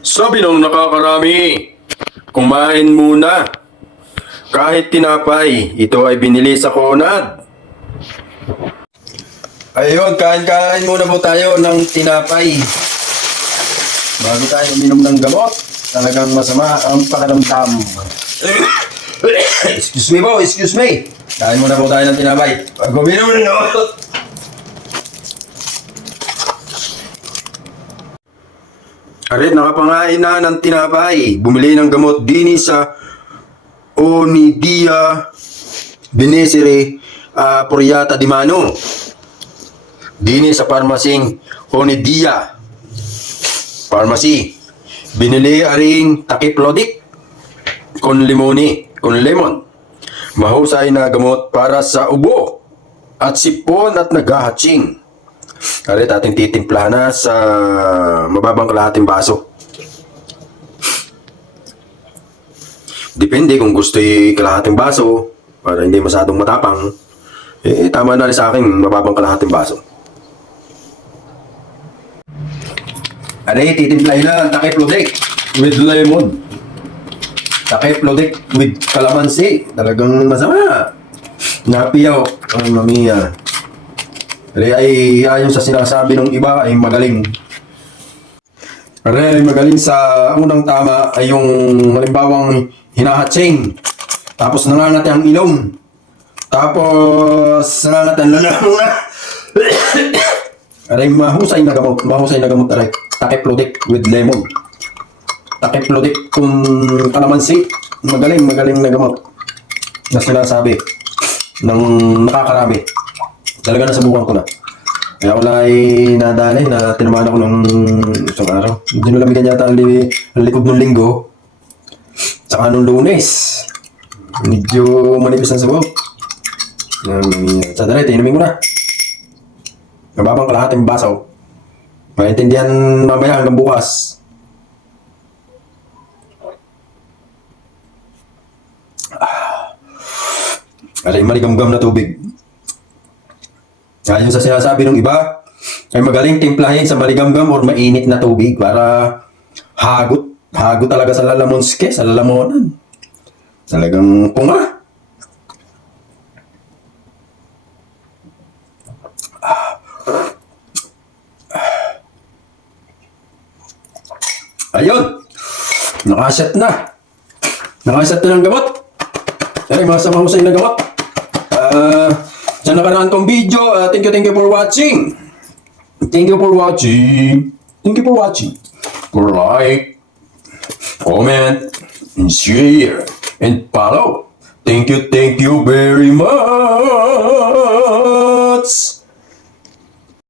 Sabi ng nakakarami, kumain muna. Kahit tinapay, ito ay binili sa Conad. Ayun, kain-kain muna po tayo ng tinapay. Bago tayo uminom ng gamot, talagang masama ang pakiramdam. Excuse me po, excuse me. Kain muna po tayo ng tinapay. Pag uminom ng gamot. Arit, nakapangain na ng tinapay. Bumili ng gamot din sa Onidia Benesere Puriata di Mano. Dini sa parmasing Onidia Pharmacy. Binili aring takiplodik con lemon. Mahusay na gamot para sa ubo at sipon at naghahatching. Arit, ating titimplahan na sa mababang kalahating baso. Depende kung gusto kalahating baso para hindi masyadong matapang. Tama na rin sa akin mababang kalahating baso. Arit, titimplahin na ang takiplodik with lemon. Takiplodik with calamansi. Talagang masama. Napiyaw. Ay, mamiya. Ay ayon sa sinasabi ng iba ay magaling. Ay magaling sa unang tama ay yung halimbawang hinahatsing. Tapos nangangati ang ilong. Tapos nangangati ang lalanguna. Aray mahusay na gamot. Mahusay na gamot aray. Takiplodik with lemon. Takiplodik kung kalamansi. Magaling na gamot. Na sinasabi ng nakakarami. Talaga nasubukan ko na. Kaya ako lang ay nadali na tinamaan ako ng isang araw. Hindi nalamigan yata ang likod ng linggo. Tsaka nung Lunes. Medyo manipis ang subo. Sa dalit, inumin ko na. Mababang kalahating baso. Maintindihan mamaya hanggang bukas. Alay, maligam-gam na tubig. Ayon sa sinasabi ng iba, ay magaling timplahin sa maligamgam or mainit na tubig para hagot talaga sa lalamonske, sa lalamonan. Talagang punga. Ayun! Nakaset na. Nakaset na ng gamot. Ay, mahusay na gamot. Sa nakaraan kong video, thank you for watching. Thank you for watching. Thank you for watching. Like, comment, and share, and follow. Thank you very much.